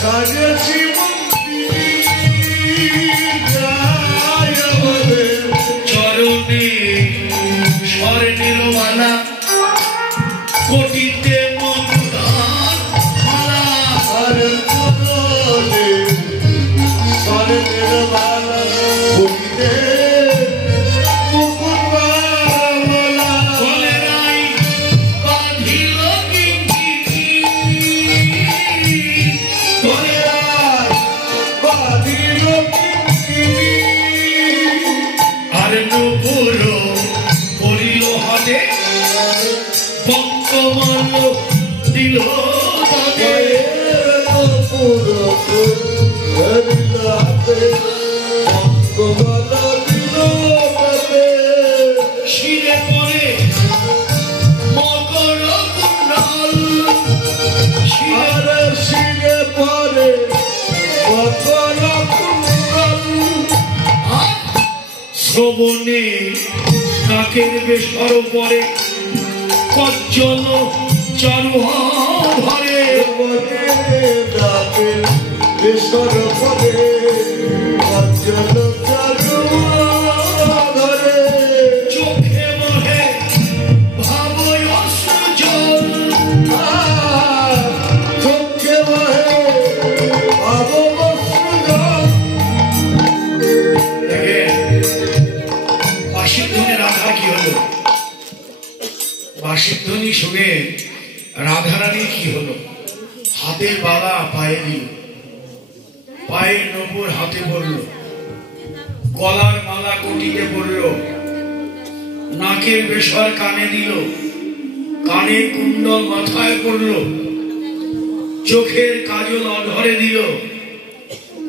Saja si mungkin jaya bade শিরে পরে মকর কুণ্ডল, শিরে পরে মকর কুণ্ডল, শ্রবণে নাকের বেসর পরে কজ্জল চারু ধরে, নাকের বেসর পরে কজ্জল চারু ধরে, চোখে বহে ভাব অশ্রু জল, চোখে বহে ভাব অশ্রু জল। বাঁশির ধ্বনি রাধা কি হলো? বাঁশির ধ্বনি শুনে রাধারানী কি হলো? হাতের বালা পায়ে দিল, পায়ের নপুর হাতে পড়ল, গলার মালা কটিতে পড়ল, নাকের বেসর কানে দিল, কানের কুণ্ডল মাথায় পড়ল, চোখের কাজল অধরে দিল।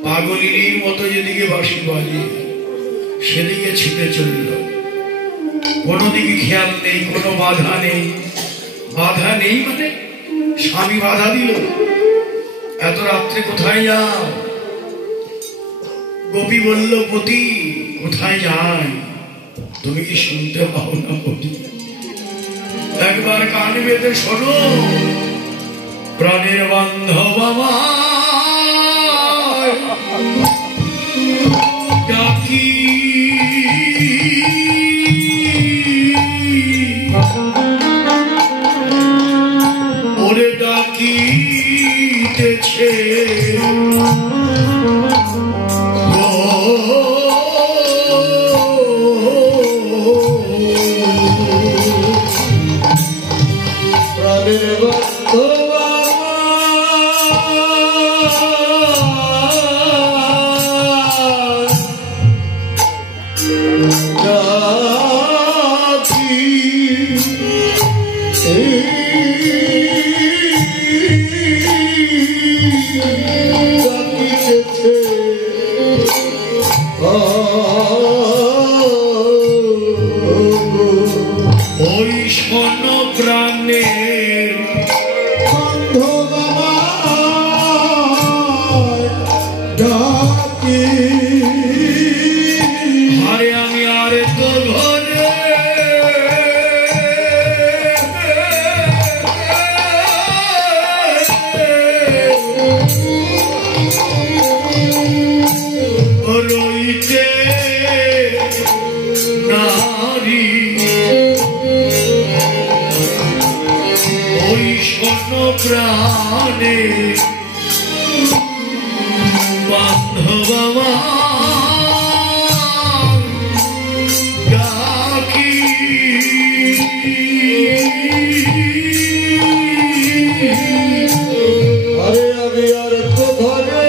পাগলিনীর মতো যেদিকে বাঁশি বাজে সেদিকে ছুটে চলল। কোনো দিকে খেয়াল নেই, কোনো বাধা নেই। বাধা নেই মানে স্বামী বাধা দিল, এত রাত্রে কোথায় যাও? গোপী বলল, পতি কোথায় যাই? তুমি কি শুনতে পাও না পতি? একবার কান বেঁধে শোনো, প্রাণের বান্ধব আমার ডাকি, ওরে ডাকিতেছে প্রাণের বান্ধব ওই শোন প্রাণের বান্ধব আমার ডাকে, আরে আমি আরে তো ঘরে রইতে নারী, ওই শোন প্রাণে বান্ধব আমার ডাকি, আরে আমি আর তো ঘরে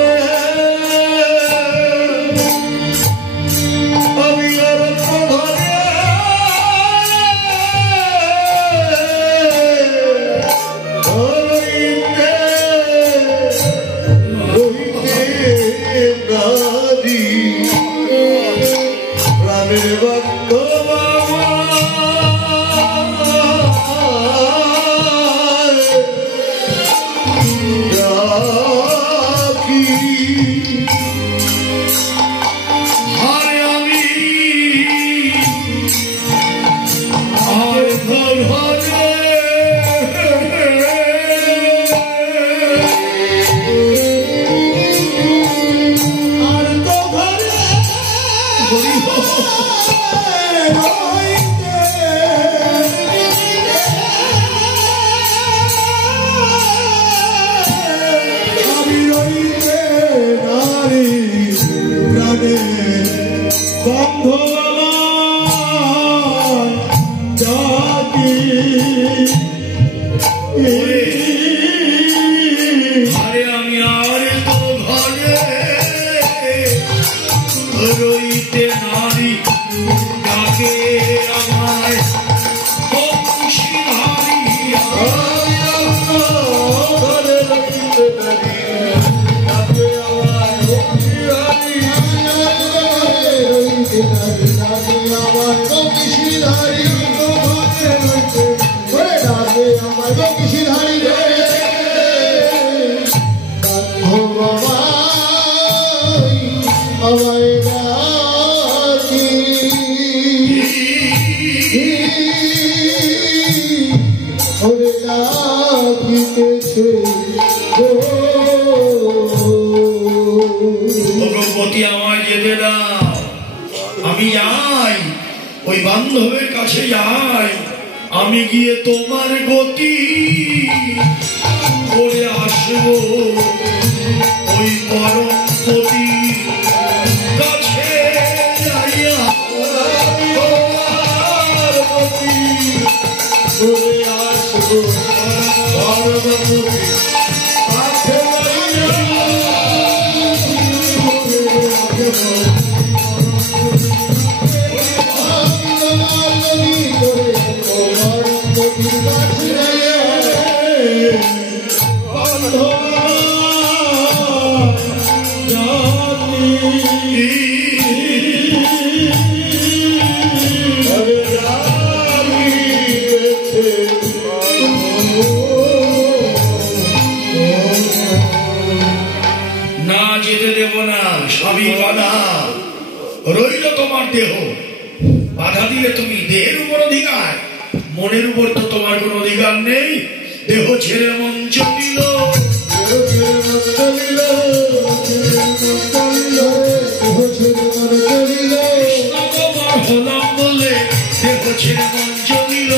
রইতে নারী ডাকে আমায়, ও খুশি নারী আমায় ডাকি ওরে ডাকিতেছে ভগবতী আমায় যেতে দাও, আমি যাই ওই বান্ধবের কাছে যাই, আমি গিয়ে তোমার গতি করে আসবো ওই পরমপতি কাছে যাইয়া তোমার গতি করে আসবো পরমপতি কাছে না যেতে দেব না, স্বামী বাধা রইল তোমার দেহ, বাধা দিলে তুমি দেহের উপর অধিকার, মনের উপর তো তোমার কোন অধিকার নেই। দেহ ছেড়ে মন চলিল, হলাম বলে দেহ ছেড়ে মন চলিল,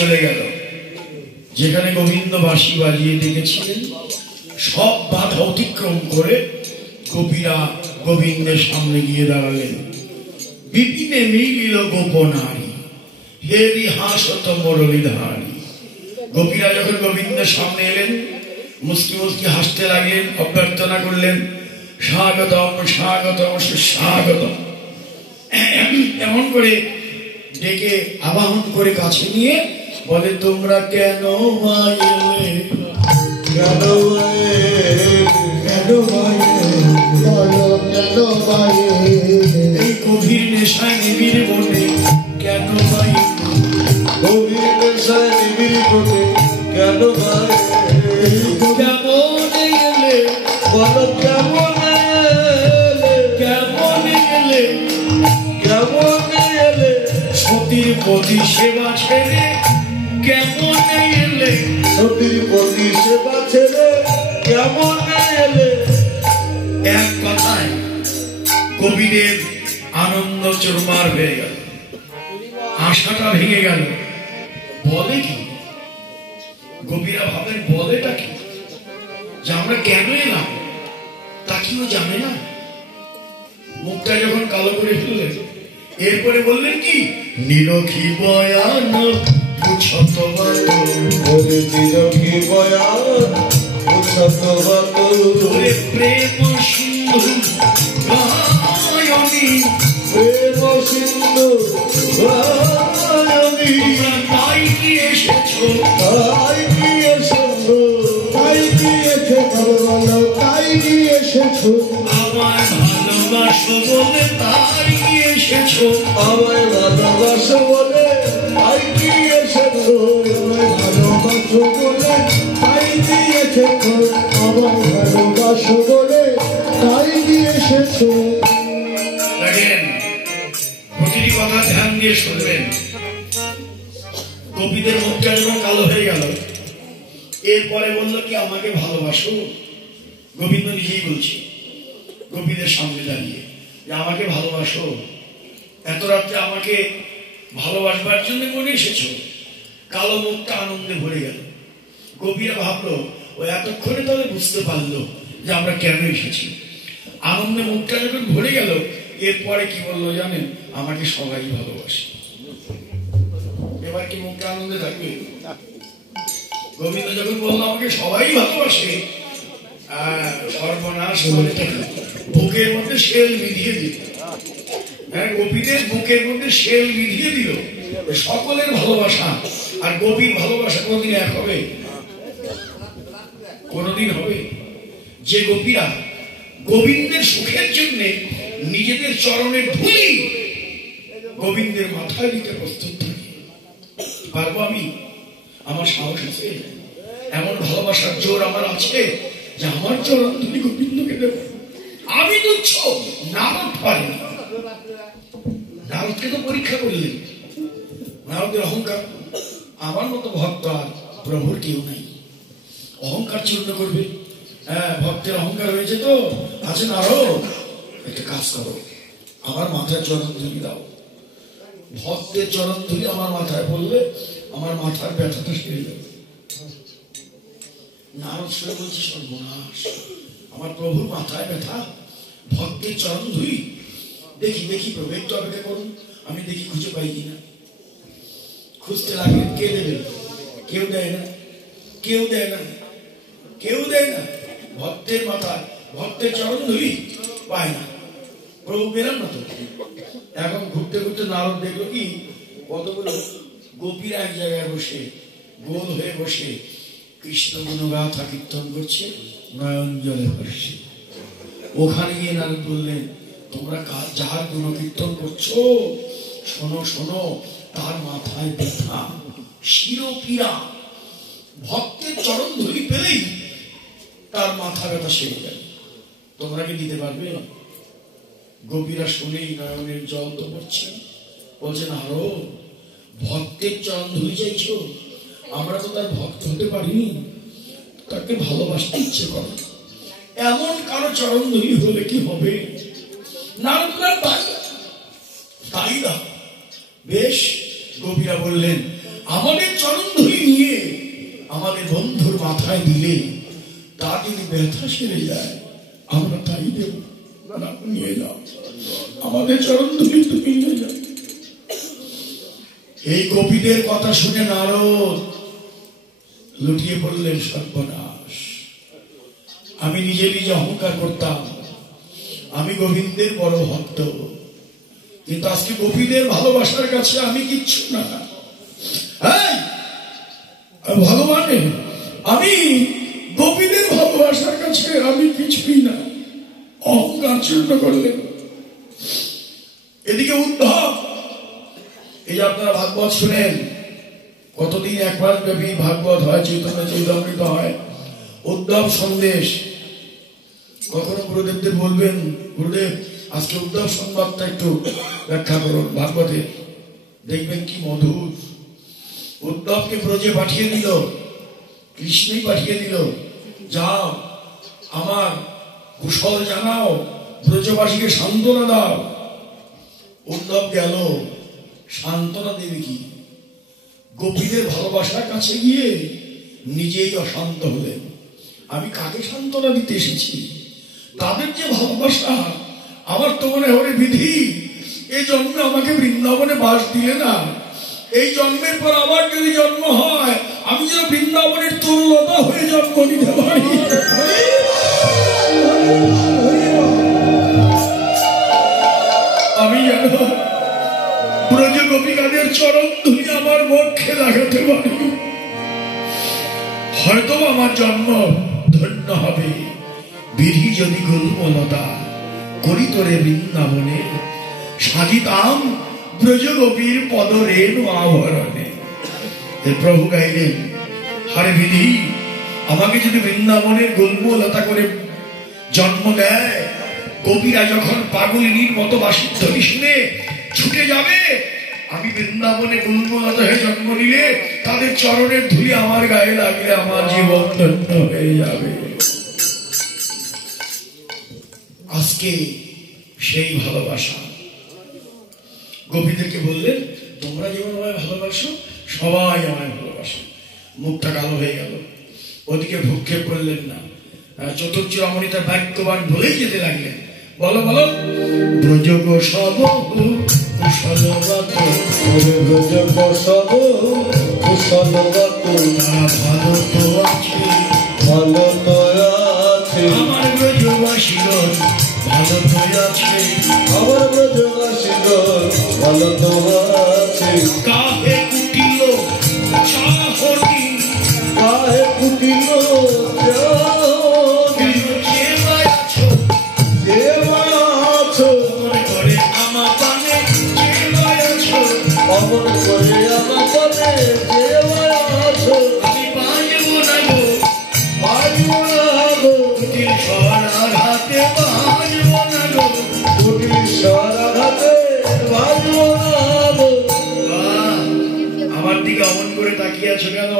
চলে গেল। যেখানে গোবিন্দ বাঁশি বাজিয়ে ডেকেছিলেন, সব বাধা অতিক্রম করে গোপীরা গোবিন্দের সামনে গিয়ে দাঁড়ালেন। বিপিনে মিলিল গোপনারী, হেরি হাসত মুরলীধারী। গোপীরা যখন গোবিন্দের সামনে এলেন, মুস্কি মুস্কি হাসতে লাগলেন, অভ্যর্থনা করলেন, স্বাগতম স্বাগতম সুস্বাগতম। এমন করে ডেকে আবাহন করে কাছে নিয়ে বলে, তোমরা কেন এলে, কেন এই গভীর নেশায় নিবিড় বনে কেন ভাই, গভীর নেশায় নিবিড় বনে কেন ভাই, কেমন এলে বলো কেমন এলে, কেমন এলে, কেমন এলে, সতীর প্রতি সেবা ছেড়ে কেমন এলে, সতীর প্রতি সেবা ছেড়ে কেমন এলে। এক কথায় কবিদের আনন্দ চুরমার হয়ে গেল, আশাটা ভেঙে গেল। বলে কি গোপীরা ভাবেন, বলেটা কি যে আমরা কেন এলাম তা কিও জানে না। মুখটা যখন কালো করে ফেললেন, এরপরে বললেন কি, নিরখী বয়ান পুছত ওরে নিরখী বয়ান পুছত ওরে প্রেম সিন্ধু গায়নী, প্রেম সিন্ধু গায়নী, তাই কি এসেছো, তাই কি এসেছো, তাই কি এসেছো, তাই কি এসেছো, আমায় ভালোবাসো বলে তাই কি এসেছো, আমায় ভালোবাসো বলে তাই কি এসেছো, আমায় ভালোবাসো বলে তাই কি এসেছো, আমায় ভালোবাসো বলে তাই কি এসেছো। দেখেন, প্রতিটি কথা ধ্যান দিয়ে শুনবেন। কবিদের মুখটা যখন কালো হয়ে গেল, এরপরে বলল কি, আমাকে ভালোবাসো। গোবিন্দ নিজেই বলছে, গোপীদের সামনে দাঁড়িয়ে যে আমাকে ভালোবাসো, এত রাত্রে আমাকে ভালোবাসবার জন্য মনে এসেছো। কালো মুখটা আনন্দে ভরে গেল। গোপীরা ভাবলো ও এতক্ষণে তাহলে বুঝতে পারলো যে আমরা কেন এসেছি। আনন্দে মুখটা যখন ভরে গেল, এরপরে কি বললো জানেন? আমাকে সবাই ভালোবাসে। এবার কি মুখটা আনন্দে থাকবে? গোবিন্দ যখন বললো আমাকে সবাই ভালোবাসে, সর্বনাশ করে বুকের মধ্যে শেল বিধিয়ে দিল। গোপীদের বুকের মধ্যে শেল বিধিয়ে দিল। সকলের ভালোবাসা আর গোপীর ভালোবাসা কোনদিন এক হবে? কোনদিন হবে? যে গোপীরা গোবিন্দের সুখের জন্য নিজেদের চরণের ধুলি গোবিন্দের মাথায় দিতে প্রস্তুত থাকে, পারবো আমি? আমার সাহস আছে, এমন ভালোবাসার জোর আমার আছে যে আমার চরণ ধুলি গোবিন্দকে দেব। আমি তুচ্ছ, নারদ পারিনি। নারদকে তো পরীক্ষা করলেন। নারদের অহংকার, আমার মতো ভক্ত আর প্রভুর কেউ নাই। অহংকার চূর্ণ করবে। হ্যাঁ, ভক্তের অহংকার হয়েছে তো আছে। নারদ, একটা কাজ করো, আমার মাথায় চরণ ধুলি দাও। ভক্তের চরণ ধুলি আমার মাথায় পড়লে আমার মাথার ব্যথাটা সেরে যাবে। নারদ শুনে বলছে সর্বনাশ, আমার প্রভুর মাথায় ব্যথা, ভক্তের চরণ ধুলি। দেখি দেখি প্রভু, একটু অপেক্ষা করুন, আমি দেখি খুঁজে পাই কিনা। খুঁজতে লাগে, কে দেবে? কেউ দেয় না, কেউ দেয় না, কেউ দেয় না। ভক্তের মাথায় ভক্তের চরণ ধুলি পায় না। প্রভু পেলাম না তো। এখন ঘুরতে ঘুরতে নারদ দেখলো কি কতগুলো গোপীরা এক জায়গায় বসে গোল হয়ে বসে কৃষ্ণ গুণগাথা কীর্তন করছে, নয়ন জলে ভরছে। ওখানে গিয়ে নারদ বললেন, তোমরা যার গুণ কীর্তন করছো, শোনো শোনো, তার মাথায় ব্যথা, শিরোপীড়া। ভক্তের চরণ ধুলি পেলেই তার মাথা ব্যথা সেরে যাবে। তোমরা কি দিতে পারবে? গোপীরা শুনেই নয়নের জল তো পড়ছে। বলছেন, আরো ভক্তের চরণ ধুলি চাইছো? আমরা তো তার ভক্ত হতে পারিনি, তাকে ভালোবাসতে ইচ্ছে করে। এমন কারো চরণ ধুলি হলে কি হবে? নারদরা তাই না। বেশ, গোপীরা বললেন, আমাদের চরণ ধুলি নিয়ে আমাদের বন্ধুর মাথায় দিলে তা যদি ব্যথা সেরে যায়, আমরা তাই দেব। নিয়ে যাও, আমাদের চরণ ধুলি তুমি নিয়ে যাও। এই গোপীদের কথা শুনে নারদ লুটিয়ে পড়লেন, সর্বনাশ, আমি নিজে নিজে অহংকার করতাম আমি গোবিন্দের বড় ভক্ত, কিন্তু আজকে গোপীদের ভালোবাসার কাছে আমি কিচ্ছু না। ভগবানে আমি গোপীদের ভালোবাসার কাছে আমি কিছুই না। অহংকার চূর্ণ করলেন। এদিকে উদ্ধব, এই যে আপনারা ভাগবত শুনেন, কতদিন একবার ব্যাপী ভাগবত হয়, চৈতন্য চৈতামৃত হয়। উদ্ধব সন্দেশ, কখনো গুরুদেবদের বলবেন, গুরুদেব আজকে উদ্ধব সংবাদটা একটু ব্যাখ্যা করুন ভাগবতে, দেখবেন কি মধুর। উদ্ধবকে ব্রজে পাঠিয়ে দিল, কৃষ্ণই পাঠিয়ে দিল, যাও আমার কুশল জানাও, ব্রজবাসীকে সান্ত্বনা দাও। উদ্ধব গেল, সান্ত্বনা দেবে কি? গোপীদের ভালোবাসার কাছে গিয়ে নিজেই অশান্ত হলেন। আমি কাকে সান্ত্বনা দিতে এসেছি? তাদের যে ভালোবাসা, আমার তো মনে হয় বিধি এই জন্মে আমাকে বৃন্দাবনে বাস দিলে না, এই জন্মের পর আবার যদি জন্ম হয়, আমি যেন বৃন্দাবনের তরুলতা হয়ে জন্ম নিতে পারি। আমি যেন ব্রজ গোপিকাদের চরণ ধুলি আমার বক্ষে লাগাতে পারি, হয়তো আমার জন্ম ধন্য হবে। বিধি যদি গুরুমলতা করি তোরে বৃন্দাবনে, সাজিতাম ব্রজ গোপীর পদরেণু আভরণে। প্রভু গাইলেন, হরে বিধি আমাকে যদি বৃন্দাবনের গুল্মলতা করে জন্ম দেয়, গোপীরা যখন পাগলিনীর মতো বাসিধ্বনি শুনে ছুটে যাবে, আমি বৃন্দাবনে গুল্মলতা হয়ে জন্ম নিলে তাদের চরণের ধুলি আমার গায়ে লাগলে আমার জীবন ধন্য হয়ে যাবে। আজকে সেই ভালোবাসা গোপীদেরকে বললেন, তোমরা যেমন আমায় ভালোবাসো সবাই আমায় ভালোবাসো। মুখটা কালো হয়ে গেল, ওদিকে ভূক্ষেপ করলেন না। চতুর্থ রমণী তার বাক্যবান বলেই যেতে লাগলেন, বলো বলো। ব্রজ গোসব কুশলগত, ব্রজ গোসব কুশলগত, ভালো তো আছে, ভালো তো আছে, আমার ব্রজবাসীগণ ভালো তো আছে, আমার ব্রজবাসীগণ ভালো তো আছে। কাহে কুটিল চাহনি, কাহে কুটিল কেন চেয়ে আছো, যে আছো, মনে করে আমার পানে চেয়ে আছো, অমন করে আমার পানে যে আছো। আমি বাজব না গো, বাজব না গো, কুটিল সরাঘাতে বাজব না গো। কুটিল সরাঘাতে বাজব না গো। আমার দিকে অমন করে তাকিয়ে আছো কেন?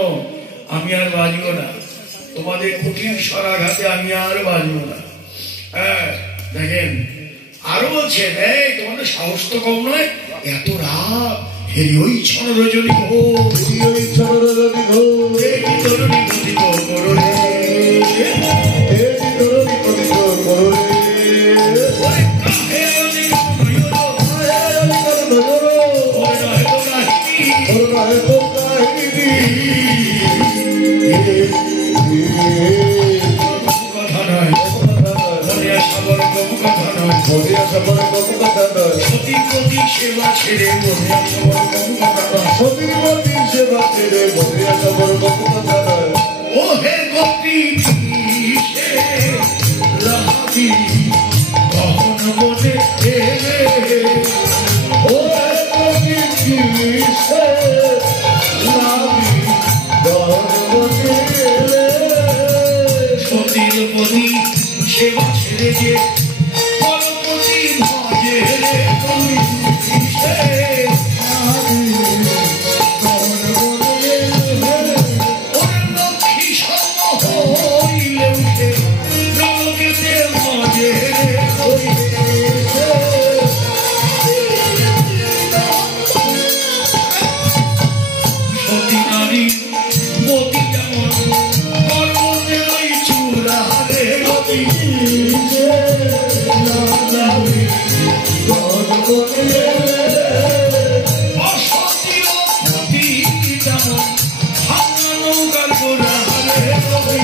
আমি আর বাজব না, তোমাদের কুটির সরাঘাতে আমি আর বাজব না। হ্যাঁ দেখেন, আরো বলছেন, এই তোমাদের সাহস তো কম নয়, এত রাত হেরি ওই ছন রজনী ঘো, ওই চরণী ঘো, এই তরুণী গতিত করো রে, এই তরুণী কবিত করো রে। ওরে কাহে অনেক নয়ন, ওরে নহে তো নাহি, কথা নয়, মনে আসাবার কম কথা নয়, সতীর প্রতি সেবা ছেড়ে মনে আসাবার কম কথা নয়। ও হে গোপী রাহাবি কহন বলে সতীর প্রতি সেবা ছেড়ে যে পরপতি ভাজে রে কবি লক্ষ্মী সম হইলে উঠে নবকেতে মজে রে কবি সতী নারী মতি যেমন পর্বতে ওই চূড়া রে কবি অসতী মতি যেমন ভাঙা নৌকার গোড়া রে কবি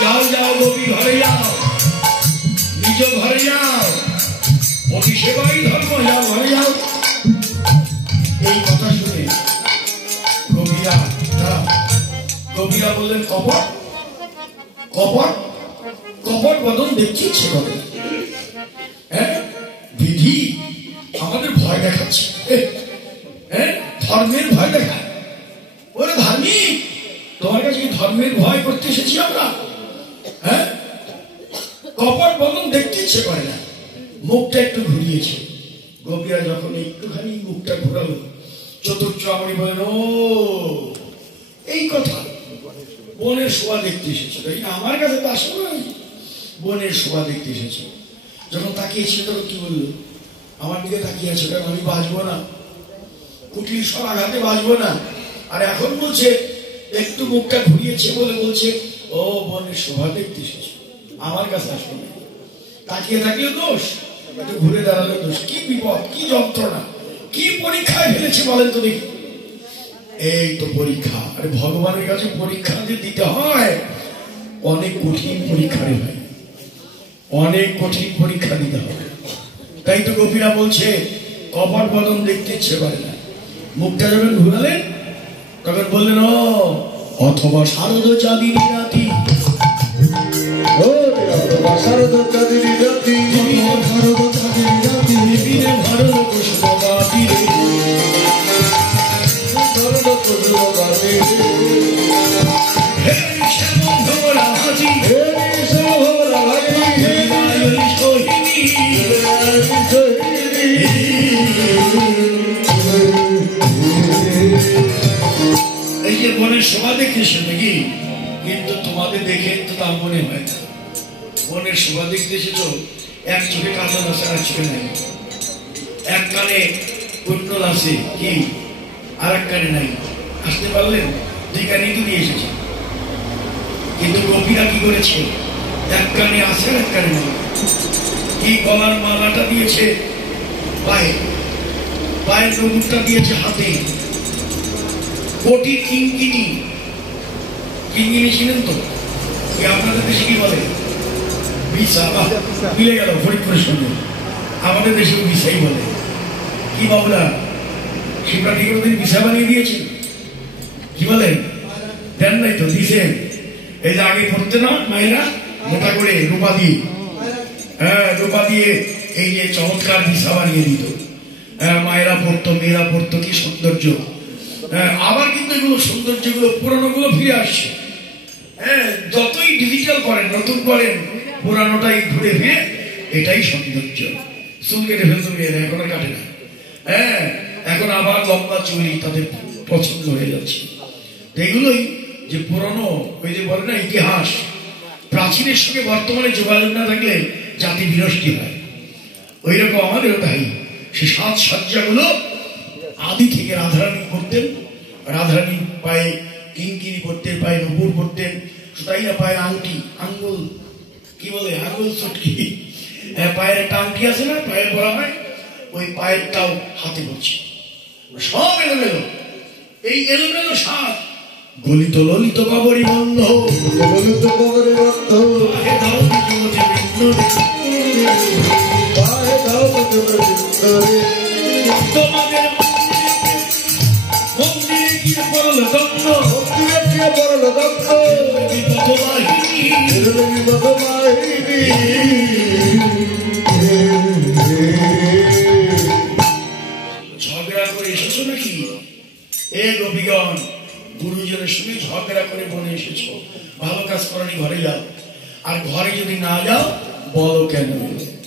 যাও যাও গোপী ঘরে যাও, নিজ ঘরে যাও, অতি সেবাই ধর্ম, যাও ঘরে যাও। এই কথা শুনে গোপীরা বললেন, কপট কপট কপট বদন দেখছি ইচ্ছে করে, হ্যাঁ বিধি আমাদের ভয় দেখাচ্ছে, হ্যাঁ ধর্মের ভয় দেখায়। ওরে ধার্মিক, তোমার কাছে কি ধর্মের ভয় করতে এসেছি আমরা? হ্যাঁ কপট বদন দেখতে ইচ্ছে করে না, মুখটা একটু ঘুরিয়েছে। গোপীরা যখন একটুখানি মুখটা ঘুরালো, চতুর্থ রমণী বলেন, ও এই কথা, বনের শোভা দেখতে এসেছিল, এই না আমার কাছে তো আসলে নয়, বনের শোভা দেখতে এসেছে। যখন তাকিয়েছিল তখন কি বললো, আমার দিকে তাকিয়ে আছে কেন? আমি বাঁচবো না, কুটির সরাঘাতে বাঁচবো না। আর এখন বলছে, একটু মুখটা ঘুরিয়েছে বলে বলছে, ও বনের শোভা দেখতে এসেছে, আমার কাছে আসলে না। তাকিয়ে থাকলেও দোষ, একটু ঘুরে দাঁড়ালে দোষ। কি বিপদ, কি যন্ত্রণা, কি পরীক্ষায় ফেলেছে বলেন তো দেখি। এই তো পরীক্ষা, আরে ভগবানের কাছে পরীক্ষা যে দিতে হয়, অনেক কঠিন পরীক্ষা রে ভাই, অনেক কঠিন পরীক্ষা দিতে হবে। তাই তো গোপীরা বলছে, কপট বদন দেখতে ইচ্ছে করে না। মুখটা যখন ঘুরালেন তখন বললেন, ও অথবা শারদ চাঁদিনী রাতি, শারদ চাঁদিনী রাতি, শারদ চাঁদিনী রাতি, বিনে ভারত পুষ্পবাতি রে, শারদ পুষ্পবাতি রে, হে শ্যামল ধরা হাজি, হে শ্যামল হাজি, হে মায়ূরী সোহিনী, এই যে বোনের শোভা দেখতেছো নাকি? কিন্তু তোমাদের দেখে তো তা মনে হয় না। বোনের শোভা দেখতে এসেছো, এক চোখে কাজল আছে আর চোখে নাই, এক কানে কুণ্ডল আছে কি আর এক কানে নাই। আসতে পারলেন? দুই কানেই তো নিয়ে এসেছে। কিন্তু গোপীরা কি করেছে? এক কানে আছে আর এক কানে নেই। কি গলার মালাটা দিয়েছে পায়ে, পায়ের নবুরটা দিয়েছে হাতে, কোটি কিঙ্কিনি। কিঙ্কিনি ছিলেন তো? আপনাদের দেশে কি বলে? বিছা। মিলে গেল ফরিদপুরের সঙ্গে। আমাদের দেশে বিছাই বলে। কি বাবুরা, শিবরা ঠিক করে বিছা বানিয়ে দিয়েছে? কি বলেন? দেন নাই তো, দিয়েছেন। এই যে আগে পড়তে না মায়েরা মোটা করে রূপা দিয়ে, হ্যাঁ রূপা দিয়ে এই যে চমৎকার বিছা বানিয়ে দিত। মায়েরা পড়তো, মেয়েরা পড়তো, কি সৌন্দর্য। আবার কিন্তু এগুলো সৌন্দর্য গুলো পুরানো গুলো ফিরে আসছে। হ্যাঁ, যতই ডিজিটাল করেন, নতুন করেন, পুরানোটাই ঘুরে ফিরে এটাই সৌন্দর্য। চুল কেটে ফেলতে মেয়েরা এখন আর কাটে না। হ্যাঁ, এখন আবার লম্বা চুল তাদের পছন্দ হয়ে যাচ্ছে। এগুলোই যে পুরনো, ওই যে বলে না ইতিহাস, প্রাচীনের সঙ্গে বর্তমানে যোগাযোগ না থাকলে জাতি বিনষ্টি হয়। ওই রকম আমাদেরও তাই। সে সাজসজ্জাগুলো আদি থেকে রাধারানী করতেন। রাধারানী পায়ে কিঙ্কিনি পড়তেন, পায়ে নূপুর পড়তেন, সুতাইরা পায়ের আংটি, আঙ্গুল কি বলে, আঙ্গুল চটকি, পায়ের একটা আংটি আছে না, পায়ে পরা হয়, ওই পায়েরটাও হাতে পড়ছে। সব এলোমেলো। এই এলোমেলো সাজ গলিত ললিত কবরী বন্ধ, ললিত কবরী বন্ধ, তোমাদের মন্দিরে গিয়ে পড়ল দণ্ড, মন্দিরে গিয়ে পড়ল দণ্ড, ঝগড়া করে এসেছো নাকি? এ গোপীগণ, গুরুজনের সঙ্গে ঝগড়া করে বলে এসেছো, ভালো কাজ করানি ঘরে যাও। আর ঘরে যদি না যাও বলো কেন?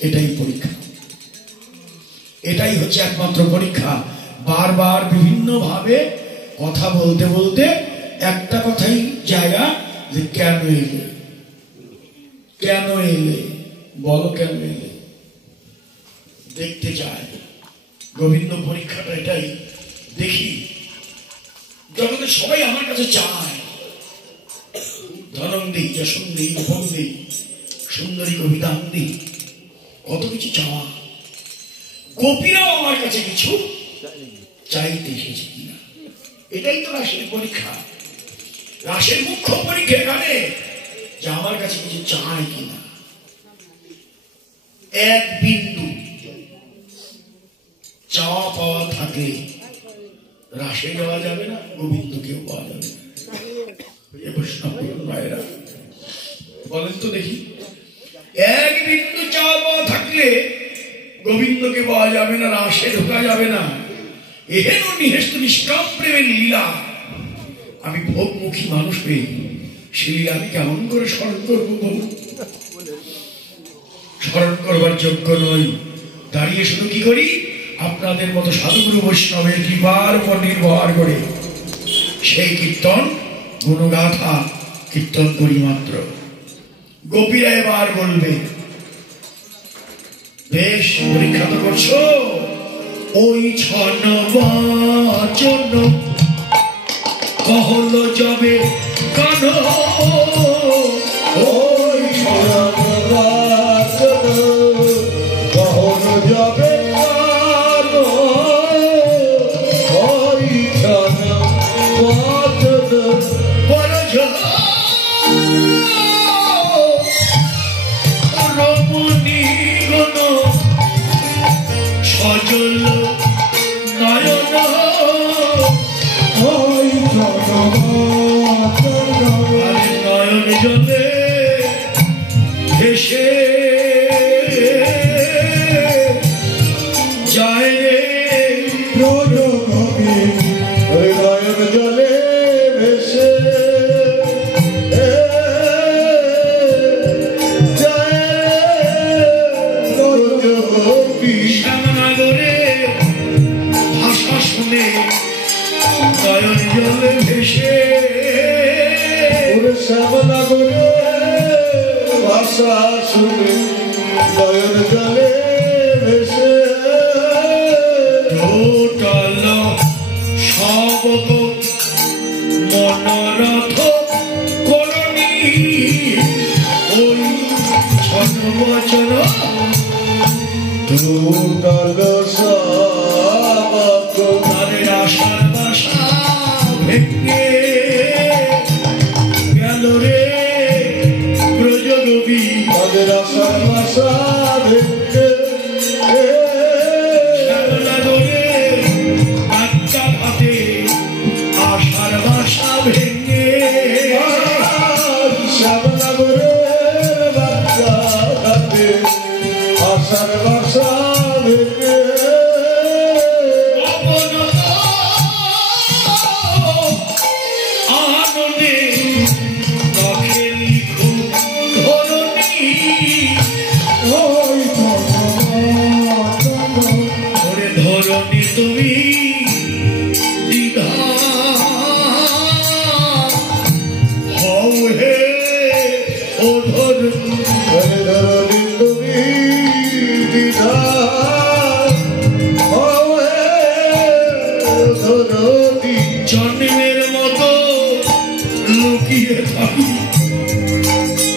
এটাই পরীক্ষা, এটাই হচ্ছে একমাত্র পরীক্ষা। বারবার বিভিন্ন ভাবে কথা বলতে বলতে একটা কথাই জায়গা, যে কেন এলে, কেন এলে, বলো কেন এলে। দেখতে চায় গোবিন্দ, পরীক্ষাটা এটাই। দেখি জগতে সবাই আমার কাছে চায়, ধনম দিই, যশন দিই, উপম দিই, সুন্দরী কবিতা দিই, কত কিছু চাওয়া। গোপীরাও আমার কাছে কিছু চাইতে এসেছে কিনা, এটাই তো রাসের পরীক্ষা। রাসের মুখ্য পরীক্ষা এখানে, যে আমার কাছে কিছু চায় কিনা। এক বিন্দু চাওয়া পাওয়া থাকলে রাসে যাওয়া যাবে না, গোবিন্দকেও পাওয়া যাবে না। মায়েরা বলেন তো দেখি, এক বিন্দু চাওয়া পাওয়া থাকলে গোবিন্দকে পাওয়া যাবে না, রাসে ঢোকা যাবে না। এহেন নিহেষ্ট নিষ্কাম প্রেমের লীলা। আমি ভোগমুখী মানুষ পেয়ে সে লীলা আমি কেমন করে স্মরণ করবো? স্মরণ করবার যোগ্য নই। দাঁড়িয়ে শুধু কি করি, আপনাদের মতো সাধুগুরু বৈষ্ণবের কৃপার উপর নির্ভর করে সেই কীর্তন গুণগাথা কীর্তন করি মাত্র। গোপীরা এবার বলবে, বেশ পরীক্ষা তো করছো, ওই ছন বচন কহল যাবে কান, ওই ছন বচন কহল যাবে কান, ওই ছন বচন বরজ রমণী গণ সজল নয়ন, ওই ছন বচন নয়ন জলে ভেসে যায় রে প্রজনকে নয়ন জলে ভেসে শ্যামনগরে ভাষা শুনে নয়ন জলে ভেসে শ্যামনগরে ভাষা শুনে নয়ন জলে ভেসে টোটাল সব মনোরথ করণী ওই ছোট বচন টোটাল সব তাদের আশার বাসা ভেঙে গেল রে ব্রজগবি তাদের আশার ভাষা ভেঙে শ্যামনগরে বাচ্চা ভাতে আশার বাসা ভেঙে শ্যামনগরে বাচ্চা হাতে আশার ভাষা ভেঙে আনন্দে নখে লিখু ধরণী ওই ওরে ধরণী তুমি দ্বিধা হও হে ও ধরণী ধরণী তুমি বিধা ধরণী জন্মের মতো লুকিয়ে থাকি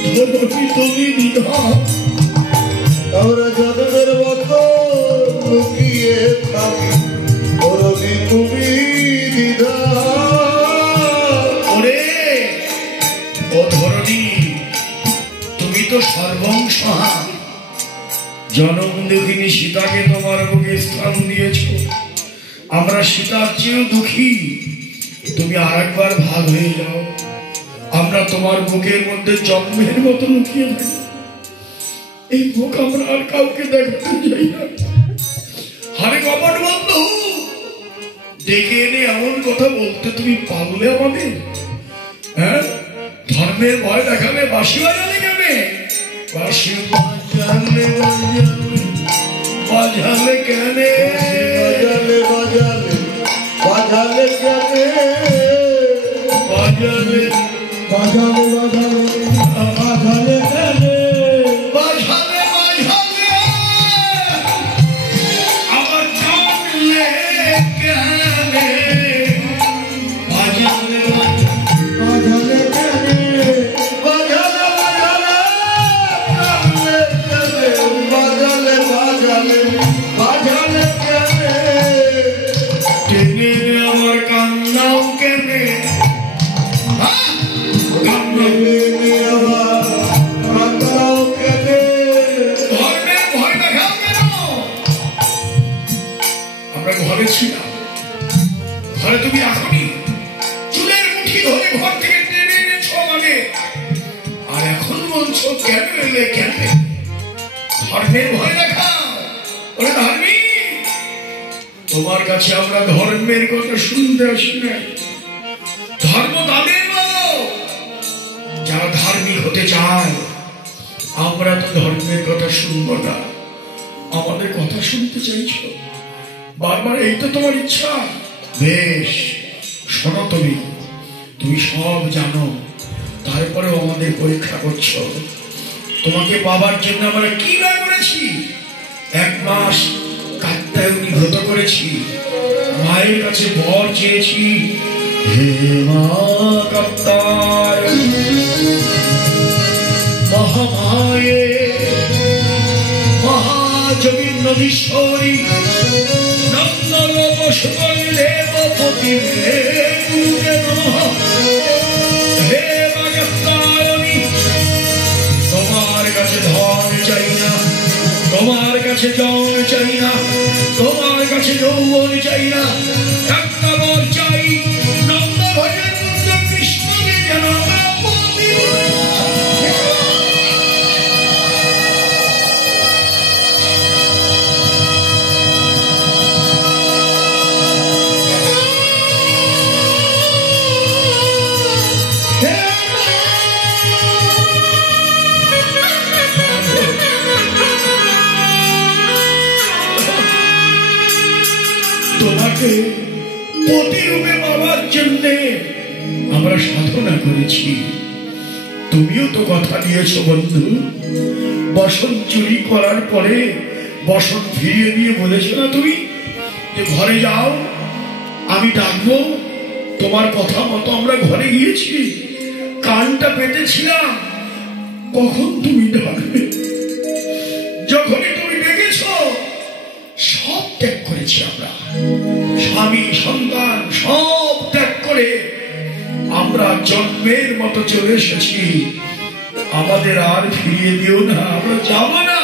ধরণী তুমি দ্বিধা আমরা জন্মের মতো লুকিয়ে থাকি ধরণী তুমি বিধা ওরে ও ধরণী তুমি তো সর্বংসহা জনম দেখিনি সীতাকে তোমার বুকে স্থান দিয়েছ আমরা সীতার চেয়েও দুঃখী তুমি আর একবার ভাগ হয়ে যাও আমরা তোমার বুকের মধ্যে জন্মের মতো লুকিয়ে থাকি এই মুখ আমরা আর কাউকে দেখাতে যাই না আরে কপট বন্ধু ডেকে এনে এমন কথা বলতে তুমি পারলে আমাদের হ্যাঁ ধর্মের ভয় দেখাবে বাঁশি বাজালে কেনে বাঁশি বাজালে বাজালে কেনে বাজালে বাজালে বাজালে কেনে বাজালে বাজালে বাজালে বাজালে কেনে বাজালে বাজালে আমার জানলে কেনে বাজালে বাজালে কেনে বাজালে বাজালে বাজালে বাজালে বাজালে কেনে টেনে আমার কান্নাও কেনে কান্না কেনে আমার কান্নাও কেনে ধর্মের ভয় দেখাও কেন আমরা ঘরে ছিলাম ঘরে তুমি এখনই চুলের মুঠি ধরে ঘর থেকে টেনে এনেছ আমাকে আর এখন বলছো কেন এলে কেন ধর্মের ভয় দেখাও ওরে ধর্মী তোমার কাছে আমরা ধর্মের কথা শুনতে আসি না ধর্ম তাদের বলো যারা ধার্মিক হতে চায় আমরা তো ধর্মের কথা শুনবো না আমাদের কথা শুনতে চাইছো বারবার এই তো তোমার ইচ্ছা বেশ শোনো তুমি তুমি সব জানো তারপরেও আমাদের পরীক্ষা করছো তোমাকে পাবার জন্য আমরা কি না করেছি 1 মাস কাত্যায়নী ব্রত করেছি মায়ের কাছে বর চেয়েছি হে মা কাত্যায়নী মহামায়ে মহাযোগীশ্বরী নন্দগোপী দেবপতি হে মা কাত্যায়নী তোমার কাছে ধন চাই না তোমার কাছে জন চাই না তোমার কাছে যৌবন চাই না একটা বর চাই নন্দ ভজন কৃষ্ণকে যেন আমরা পতি তোমাকে প্রতিরূপে পাওয়ার জন্য আমরা সাধনা করেছি তুমিও তো কথা দিয়েছো বন্ধু, বসন চুরি করার পরে বসন ফিরিয়ে দিয়ে বলেছো না তুমি যে ঘরে যাও, আমি ডাকবো। তোমার কথা মতো আমরা ঘরে গিয়েছি, কানটা পেতেছিলাম কখন তুমি ডাকবে। যখনই তুমি ডেকেছ সব ত্যাগ করেছি আমরা, স্বামী সন্তান সব ত্যাগ করে আমরা জন্মের মতো চলে এসেছি। আমাদের আর ফিরিয়ে দিও না, আমরা যাব না।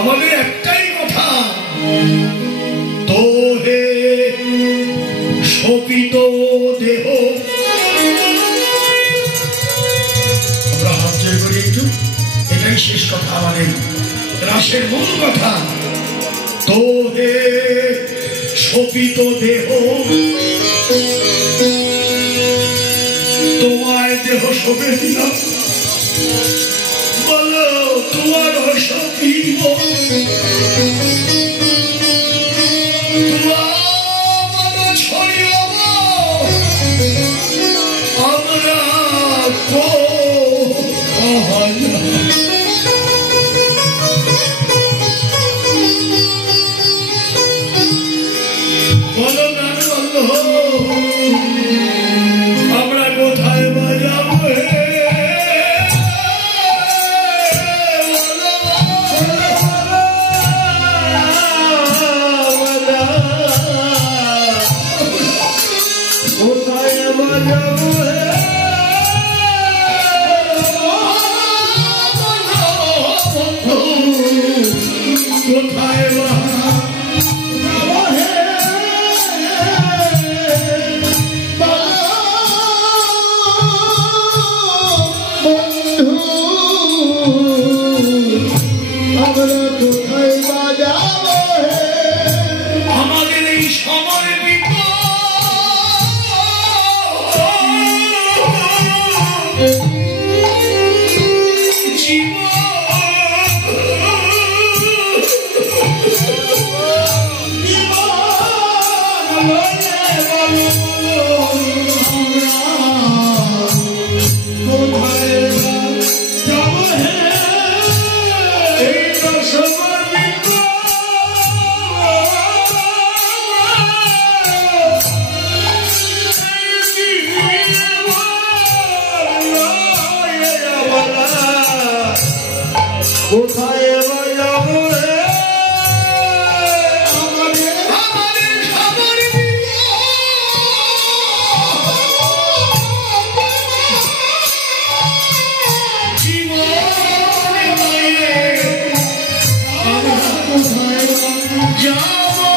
আমাদের একটাই কথা, তো হে শোপিত দেহ। আমরা হাত জোর করি একটু, এটাই শেষ কথা আমাদের রাসের মূল কথা। তো হে শোপিত দেহ, তোমায় দেহ শোভে দিলাম, বলো তোমার শোভিব, তোমার ছড়িব আমরা বলো না, বলো আমরা কোথায় বাজাবো। আমাদের এই সমরে কোথায় বাজাবো আমাদের সবার জীবনে আমরা কোথায় যাবো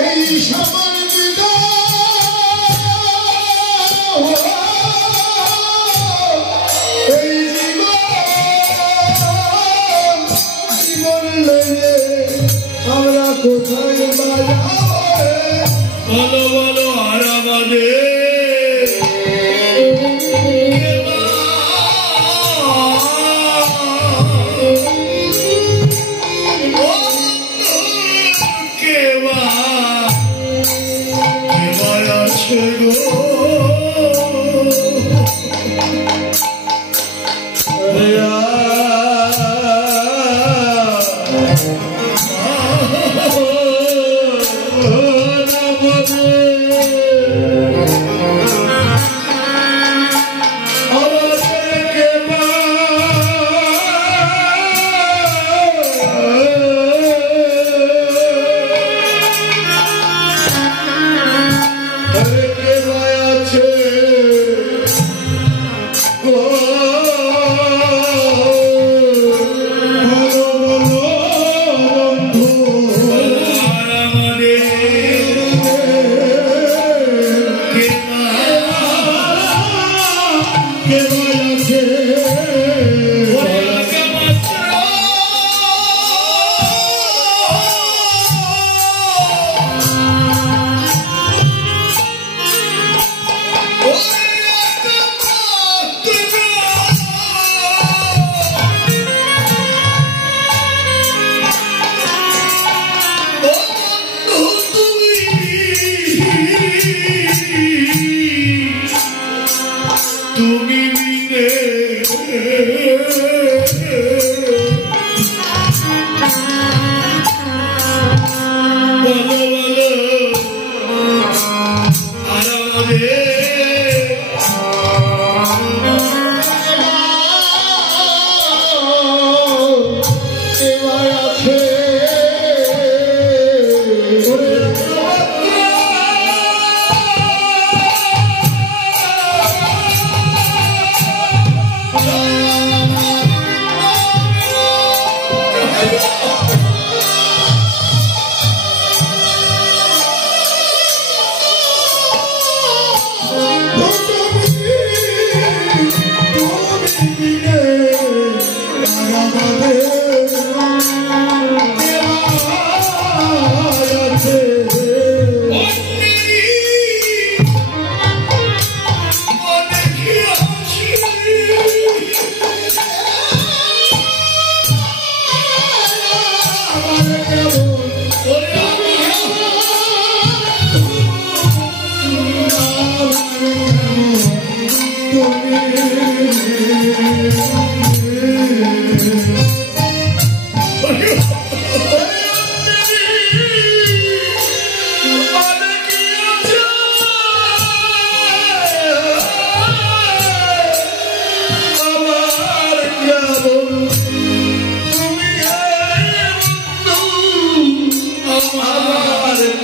এই সবার কোথায় বাজাবো বলো বলো আর আমাদের কেবা আছে গো Oh,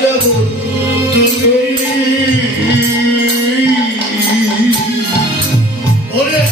যেমন তুমি ওরে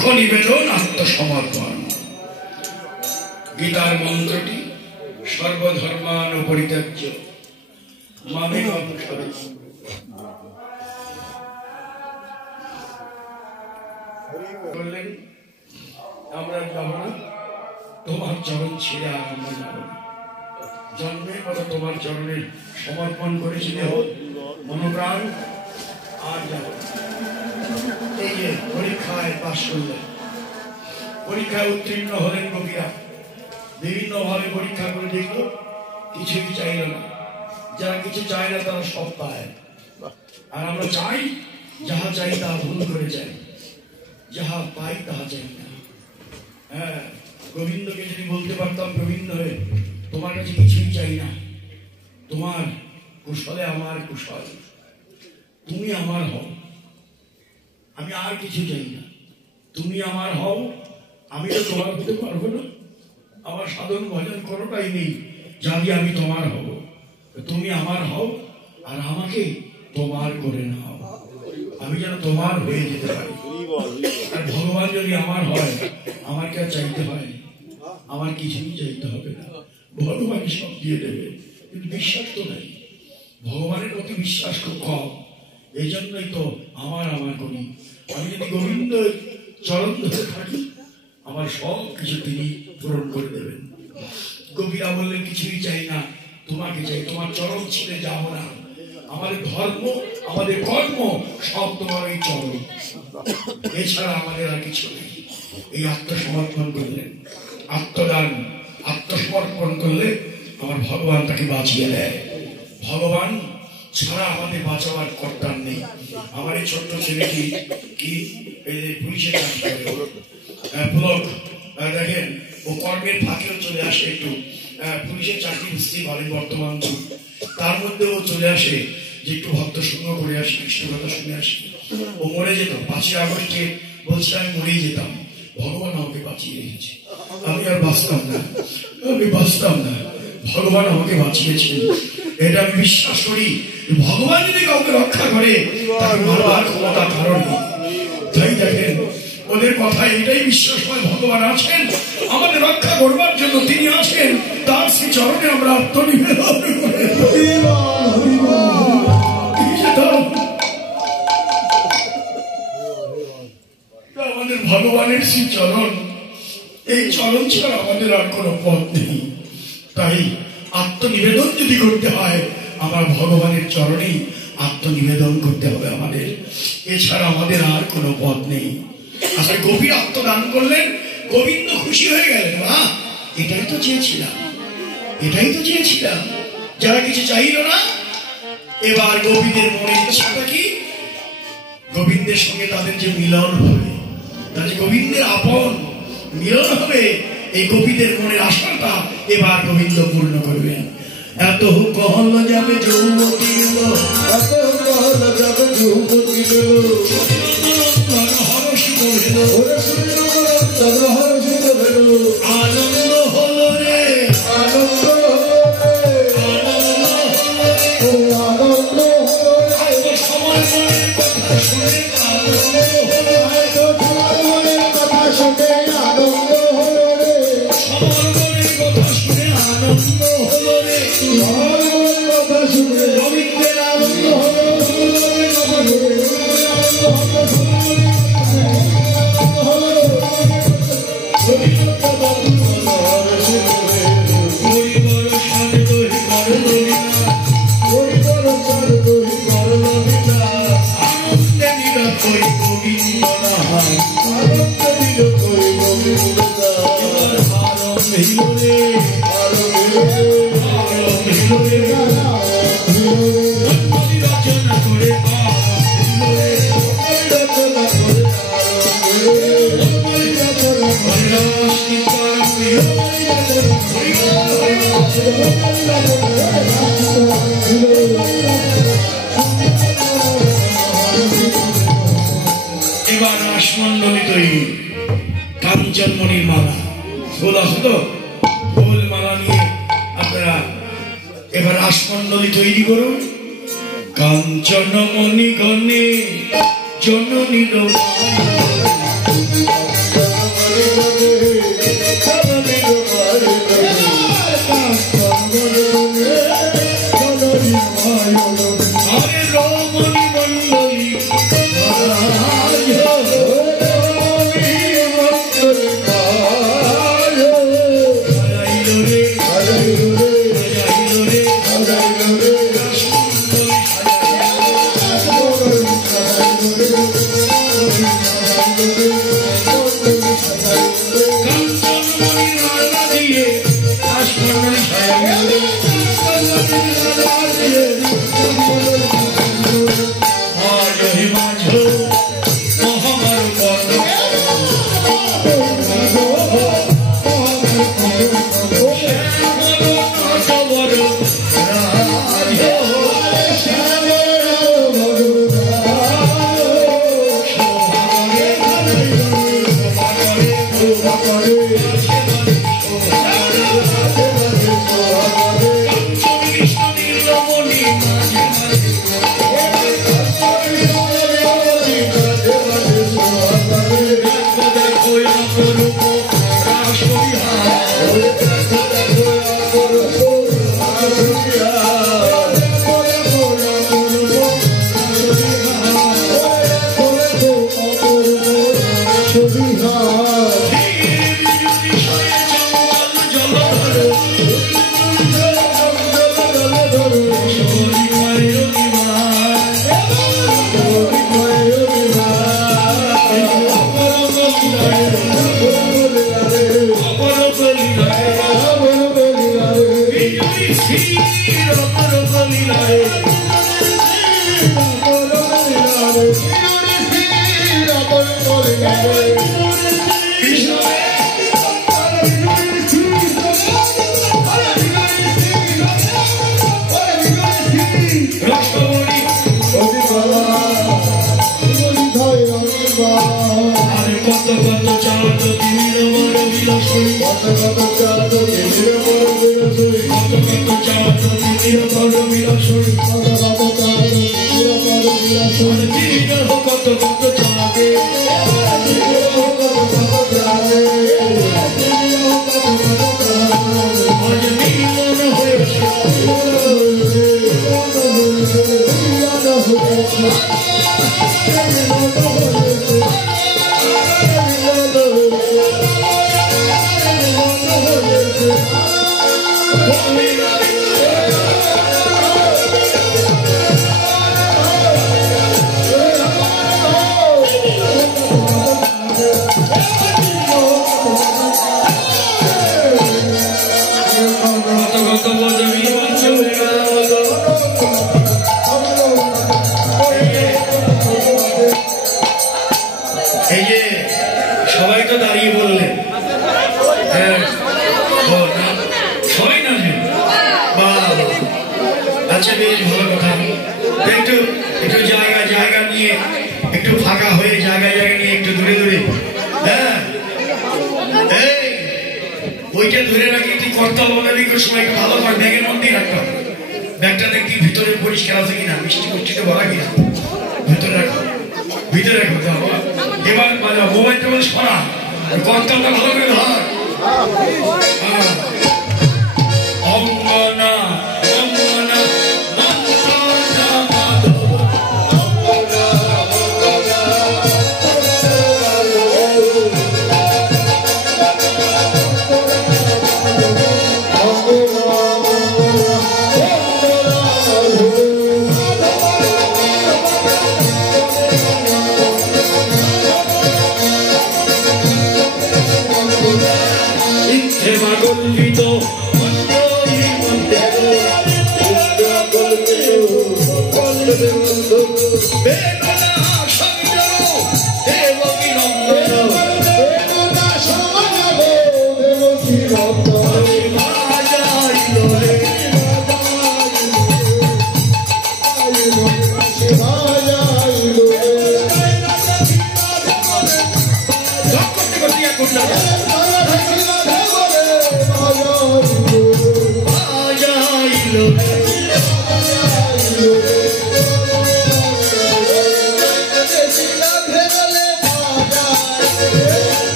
লক্ষ্য নিবেদন আত্মসমর্পণ। গীতার মন্ত্রটি সর্বধর্মান পরিত্যাজ্য মামেকং শরণম। বললেন আমরা যাব না, তোমার চরণ ছেড়ে আর আমরা যাব না। জন্মের কথা তোমার চরণে সমর্পণ করেছি দেহ মনোপ্রাণ, আর যাব না। এই যে পরীক্ষায় পাশ করলেন, পরীক্ষায় উত্তীর্ণ হলেন গোপীরা, বিভিন্ন ভাবে পরীক্ষা করে দেখলো, কিছুই চাইল না। যারা কিছু চায় না তারা সব পায়, আর আমরা চাই যাহা চাই তা ভুল করে চাই, যাহা পাই তাহা চাই না। হ্যাঁ, গোবিন্দকে যদি বলতে পারতাম গোবিন্দ হয়ে তোমার কাছে কিছুই চাই না, তোমার কুশলে আমার কুশল, তুমি আমার হও, আমি আর কিছু চাই না, তুমি আমার হও, আমি তো তোমার হতে পারবো না, আমার সাধন ভজন কোনোটাই নেই জানি আমি তোমার হব, তুমি আমার হও আর আমাকে তোমার করে নাও, আমি যেন তোমার হয়ে যেতে পারি। আর ভগবান যদি আমার হয়, আমার কে চাইতে হয়, আমার কিছুই চাইতে হবে না, ভগবান সব দিয়ে দেবে। কিন্তু বিশ্বাস তো নাই, ভগবানের প্রতি বিশ্বাস খুব কম, এই জন্যই তো আমার করি। আমি যদি গোবিন্দ চরণ ধরে থাকি, আমার সব কিছু তিনি পূরণ করে দেবেন। কবিরা বললেন কিছুই চাই না, তোমাকে চাই, তোমার চরণ ছেড়ে যাবো না, আমাদের ধর্ম আমাদের কর্ম সব তোমার ওই চরণ, এছাড়া আমাদের আর কিছু নেই। এই আত্মসমর্পণ করলেন, আত্মদান আত্মসমর্পণ করলে আমার ভগবান তাকে বাঁচিয়ে দেয়। ভগবান ছাড়া আমাদের বাঁচাবার কর্তার নেই। আমার এই ছোট্ট ছেলেটি কি পুলিশে চাকরি করে, ব্লক দেখেন, ও কর্মের ফাঁকেও চলে আসে একটু পুলিশের চাকরি বুঝতেই পারেন বর্তমান যুগ, তার মধ্যে ও চলে আসে যে একটু ভক্ত সঙ্গ করে আসি, কৃষ্ণ কথা শুনে আসি। ও মরে যেত, 5ই আগস্টে বলছে আমি মরেই যেতাম, ভগবান আমাকে বাঁচিয়ে রেখেছে, আমি আর বাঁচতাম না, আমি বাঁচতাম না, ভগবান আমাকে বাঁচিয়েছেন। এটা আমি বিশ্বাস করি, ভগবান যদি কাউকে রক্ষা করে তাকে মারবার ক্ষমতা কারণ নেই। তাই দেখেন ওদের কথায় এটাই বিশ্বাস হয়, ভগবান আছেন আমাদের রক্ষা করবার জন্য, তিনি আছেন, তার সেই চরণে আমরা আত্মনিবেদন করে আমাদের ভগবানের সেই চরণ, এই চরণ ছাড়া আমাদের আর কোনো পথ নেই। তাই আত্মনিবেদন যদি করতে হয়, আমার ভগবানের চরণেই আত্মনিবেদন করতে হবে আমাদের, এছাড়া আমাদের আর কোনো পথ নেই। আচ্ছা, গোপী আত্মদান করলেন, গোবিন্দ খুশি হয়ে গেলেন, এটাই তো চেয়েছিলাম, এটাই তো চেয়েছিলাম। যারা কিছু চাইল না, এবার গোপীদের মনের ইচ্ছাটা কি, গোবিন্দের সঙ্গে তাদের যে মিলন হবে, তাদের গোবিন্দের আপন মিলন হবে, এই গোপীদের মনের আশাটা এবার গোবিন্দ পূর্ণ করবেন। এত কহল যাবে যৌবতী, এত কহল যাবে যৌবতী, আনন্দ হলো রে, আনন্দ এবার রাসমণ্ডলী তৈরি, কাঞ্চনমণির মালা, ফুল আছে তো, ফুল মালা নিয়ে আপনারা এবার রাসমণ্ডলী তৈরি করুন। কাঞ্চনমণি গণে জননী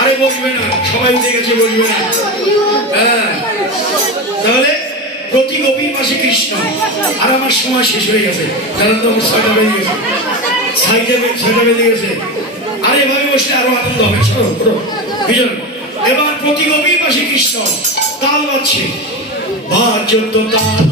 আরে বলবে না, সবাই উঠে গেছে, বলবে না। হ্যাঁ, তাহলে প্রতি গভীর মাসে কৃষ্ণ। আর আমার সময় শেষ হয়ে গেছে, কারণ তো আমার 6টা বেজে গেছে, 6টা বেজে গেছে। আর এভাবে বসলে আরো আনন্দ হবে। বিজন এবার প্রতি গভীর মাসে কৃষ্ণ তাল বাজছে, ভাজত তাল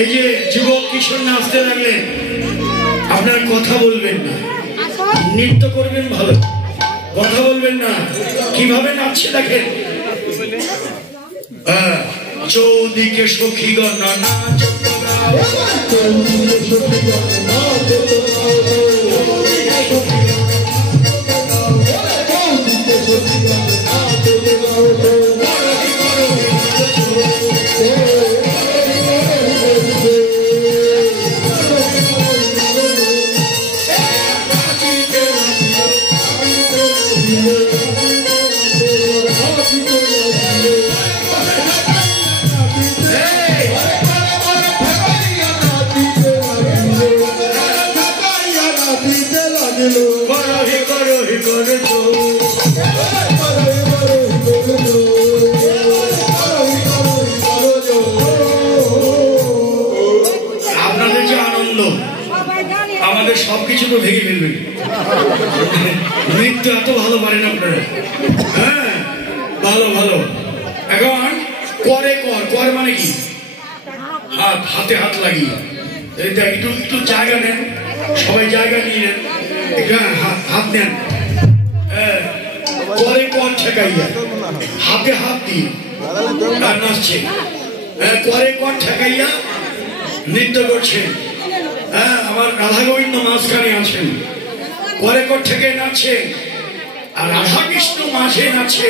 এই যে যুবক কিশোর নাচতে লাগলেন, আপনার কথা বলবেন না, নৃত্য করবেন ভালো, কথা বলবেন না। কিভাবে নাচছে দেখেন, চৌদিকে সখীগণ নাচ আমাদের সবকিছু তো ভেঙে ফেলবেন। নৃত্য এত ভালো পারেন আপনারা। হ্যাঁ, ভালো ভালো। এখন করে কর মানে কি, হাতে হাত লাগিয়ে একটু একটু জায়গা নেন, সবাই জায়গা নিয়ে নেন, এখানে হাত নেন। করে কর ঠেকাইয়া হাতে হাত দিয়ে নাচছে। করে কর ঠেকাইয়া নৃত্য করছে। হ্যাঁ, আমার রাধা গোবিন্দ মাঝখানে আছেন, করে কর থেকে নাচছে, আর রাধা কৃষ্ণ মাঝে নাচছে।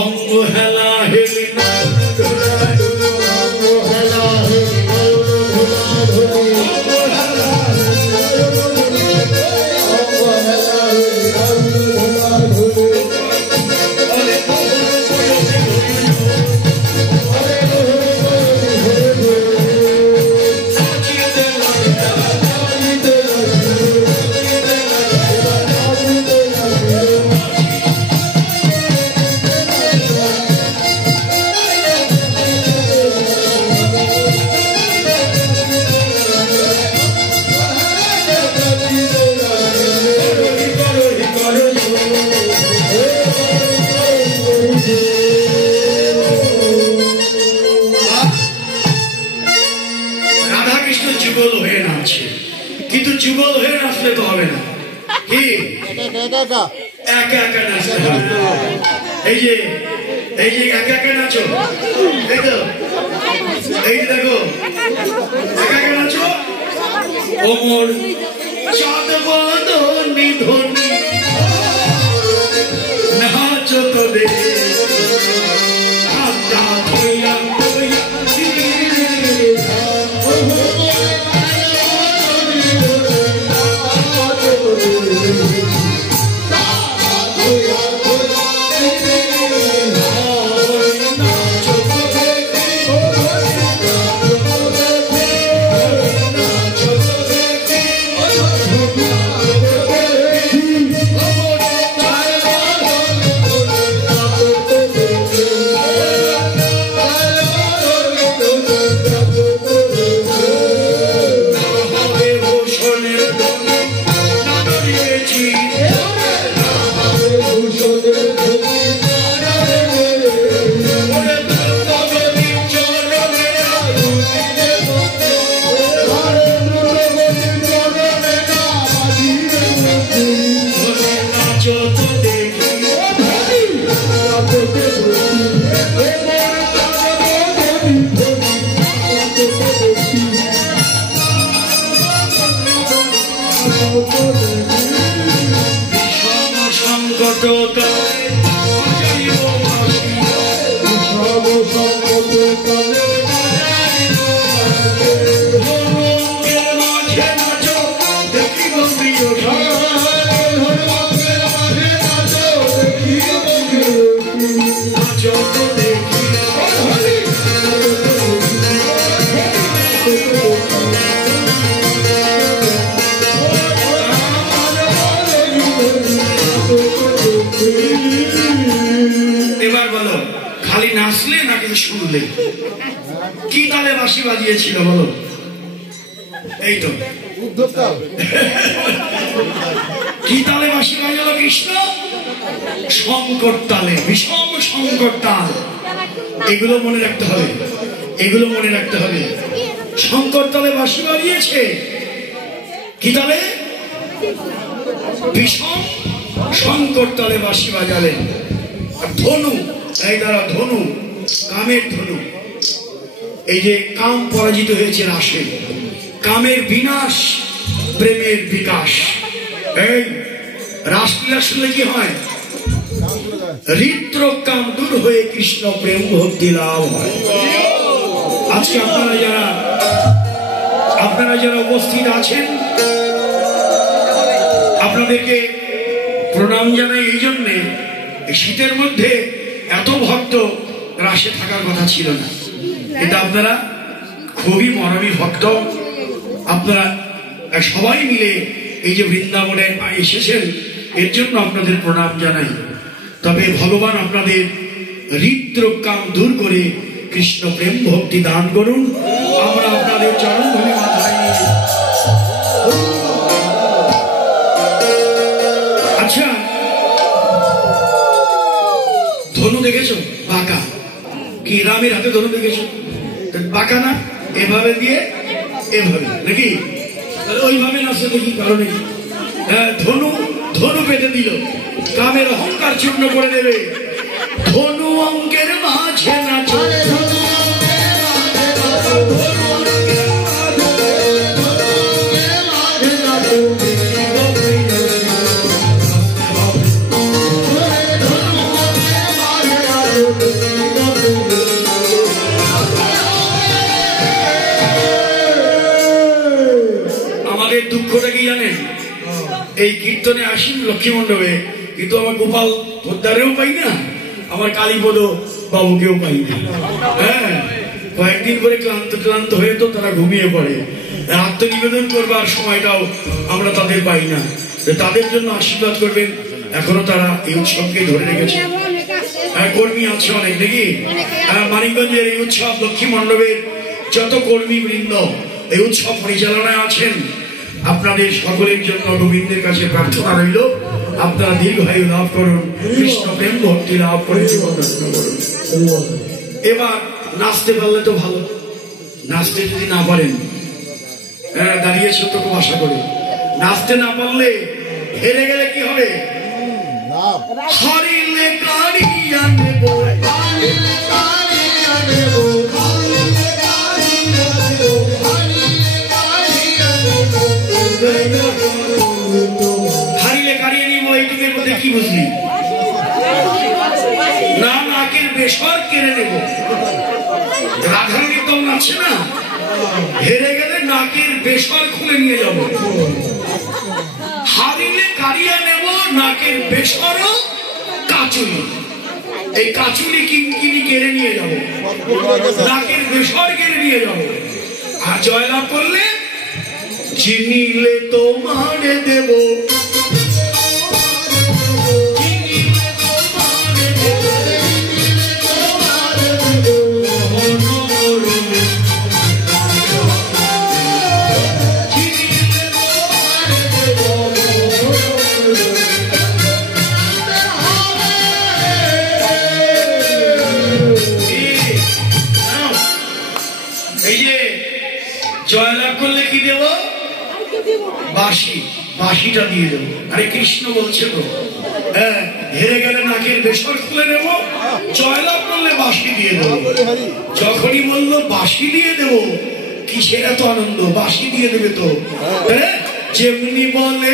অঙ্গ হেলা হেলি যুগল হয়ে নাচছে, কিন্তু যুগল হয়ে নাচলে তো হবে না, কি একা একা নাচতে হবে। এই যে একা একা নাচো, দেখো এই দেখো একা একা নাচো। ওমর চাঁদ বদনি ধনি নাচো তো দে আত্মা হইয়া কষ্টকালে বাজাইব বাঁশি, সব সম্পদে কালে ধর্মের মাঝে নাচো দেখিব প্রিয় নাচো তো দেখি এবার বলো খালি নাচলে নাকি শুনলে কি তালে বাঁশি বাজিয়েছিল বলো এই তো কি তালে বাঁশি বাজালো কৃষ্ণ শঙ্কর তালে বিষম শঙ্কর তাল এগুলো মনে রাখতে হবে এগুলো মনে রাখতে হবে শঙ্কর তালে বাঁশি বাজিয়েছে কি তালে বিষম শঙ্কর তালে বাঁশি বাজালেন আর ধনু এই দ্বারা ধনু কামের ধনু এই যে কাম পরাজিত হয়েছে রাসে কামের বিনাশ প্রেমের বিকাশ এই রাসলীলা শুনলে কি হয় হৃদ্র কাম দূর হয়ে কৃষ্ণ প্রেম ভক্তি লাভ হয় আজকে আপনারা যারা উপস্থিত আছেন আপনাদেরকে প্রণাম জানাই এই জন্যে শীতের মধ্যে এত ভক্ত রাসে থাকার কথা ছিল না কিন্তু আপনারা খুবই মরমী ভক্ত আপনারা সবাই মিলে এই যে বৃন্দাবনে এসেছেন এর জন্য আপনাদের প্রণাম জানাই তবে ভগবান আপনাদের হৃদ্র কাম দূর করে কৃষ্ণ প্রেম ভক্তি দান করুন আমরা আপনাদের চরণ ধরে মাথায় নিয়ে আচ্ছা ধনু দেখেছো বাঁকা কি রামের হাতে ধনু দেখেছো বাঁকা না এভাবে দিয়ে এভাবে নাকি ওইভাবে নাচে দেখি কারণে ধনু ধনু পেতে দিল কামের অহংকার চূর্ণ করে দেবে ধনু অঙ্কের মাঝে নাচো আমাদের দুঃখটা কি জানেন এই কীর্তনে আসি লক্ষ্মী মণ্ডপে কিন্তু আমার গোপাল পোদ্দারেও পাই না আমার কালীপদ বাবুকেও পাই না হ্যাঁ কয়েকদিন করে ক্লান্ত হয়ে তো তারা ঘুমিয়ে পড়ে আত্মনিবেদন করবার সময়টাও আমরা তাদের পাই না তাদের জন্য আশীর্বাদ করবেন এখনো তারা এই উৎসবকে ধরে রেখেছে কর্মী আছে অনেক নাকি মানিকগঞ্জের এই উৎসব লক্ষ্মী মণ্ডপের যত কর্মী বৃন্দ এই উৎসব পরিচালনায় আছেন আপনাদের সকলের জন্য গোবিন্দের কাছে প্রার্থনা রইল আপনারা দীর্ঘায়ু লাভ করুন কৃষ্ণ প্রেম ভক্তি লাভ করে জীবন করুন এবার নাচতে পারলে তো ভালো নাচতে যদি না পারেন দাঁড়িয়ে ছোট খুব আশা করি নাচতে না পারলে হেরে গেলে কি হবে হারিলে কারিয়া নেব হারিলে কারিয়া নেব হারিলে কারিয়ে নিব এইটুকের মধ্যে কি বুঝলি না নাকের বেসর কেড়ে নেব রাধারানী তো নাচছে না হেরে গেলে নাকের বেসর খুলে নিয়ে যাব হারিলে কারিয়ে নেব নাকের বেসরও কাচুলি এই কাচুলি কিনকিনি কেড়ে নিয়ে যাব নাকের বেসর কেড়ে নিয়ে যাব আর জয়লাভ করলে চিনিলে তোমারে দেব এই যে জয়লাভ করলে কি দেব বাঁশি বাঁশিটা দিয়ে দেবো আরে কৃষ্ণ বলছে তো হেরে গেলে নাকের বেসর খুলে নেব জয়লাভ করলে বাঁশি দিয়ে দেবো যখনই বললো বাঁশি দিয়ে দেবো কিসের এত আনন্দ বাঁশি দিয়ে দেবে তো যেমনি বলে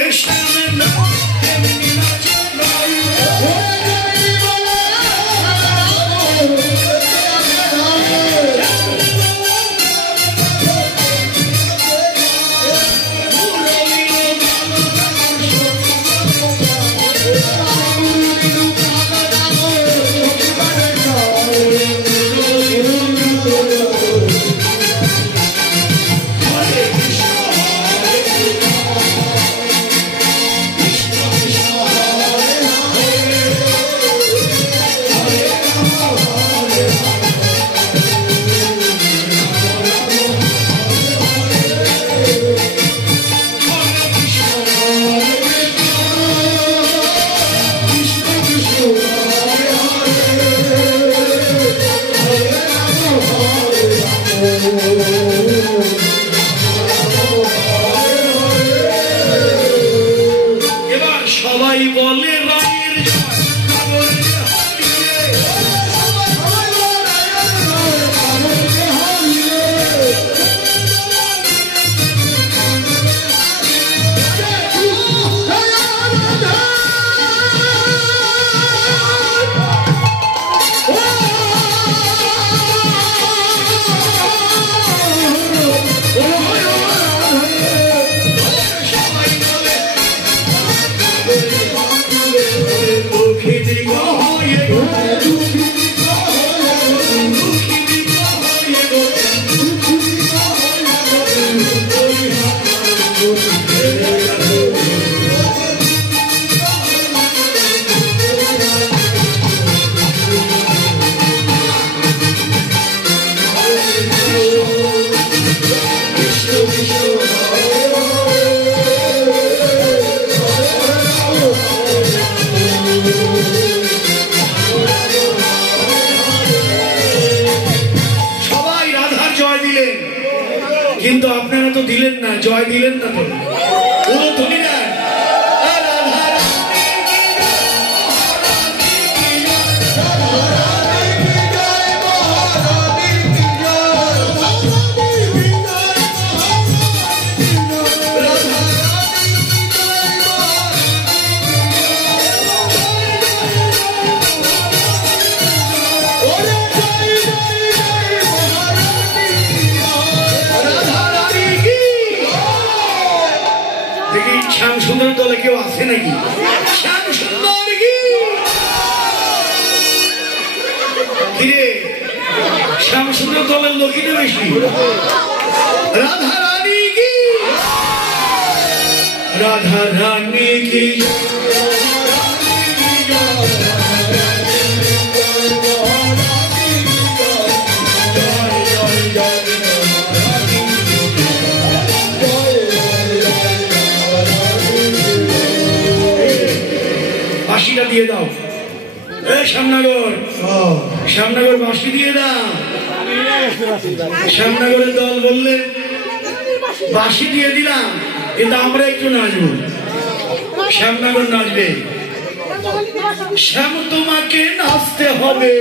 সবাই বলে রানীর জয় সাগরের হারিয়ে কিন্তু আপনারা তো দিলেন না, জয় দিলেন না, তো ও ধনী না। শ্যাম সুন্দর দলে কেউ আছে নাকি? শ্যাম সুন্দর কি কিরে? শ্যাম সুন্দর দলের লোকই না বেশি। রাধা রানী কি, রাধা রানী কি, বাঁশিটা দিয়ে দাও। শ্যামনগর, শ্যামনগর বাঁশি দিয়ে দাও। শ্যামনগরের দল বললে বাঁশি দিয়ে দিলাম, কিন্তু আমরা একটু নাচবো। শ্যামনগর নাচবে। শ্যাম তোমাকে নাচতে হবে।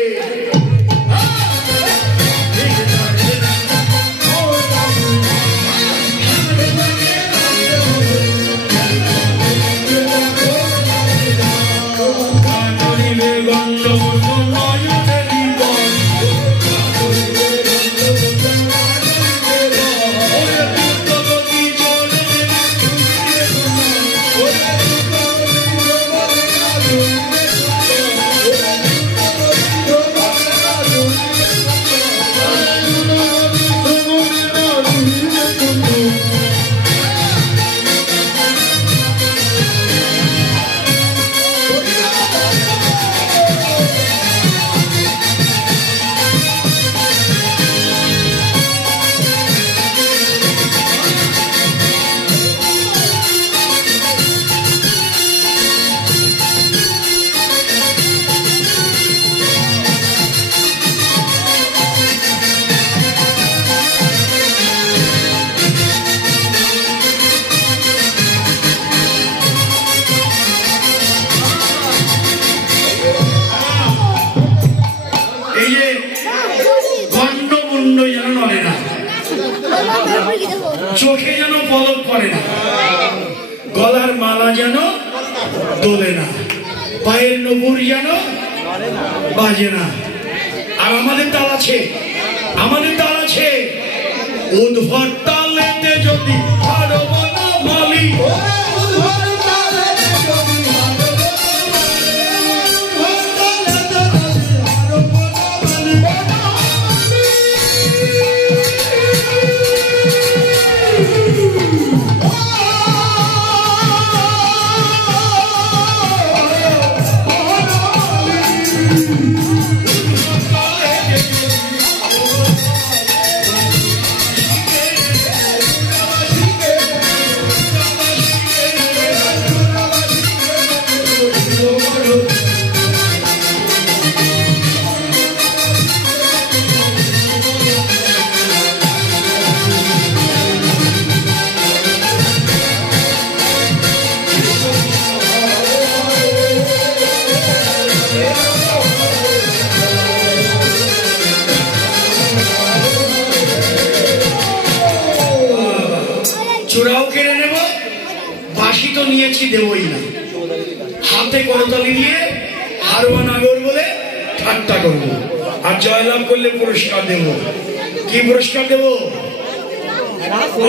চোখে যেন পলক পড়ে না, গলার মালা যেন তোলে না, পায়ের নূপুর যেন বাজে না। আর আমাদের তাল আছে, আমাদের তাল আছে। উদ্ভট তালেতে যদি হারব না বলি, হাতে করতালি দিয়ে হারওয়া নাগর বলে ঠাট্টা করবো, আর জয়লাভ করলে পুরস্কার দেব। কি পুরস্কার দেব?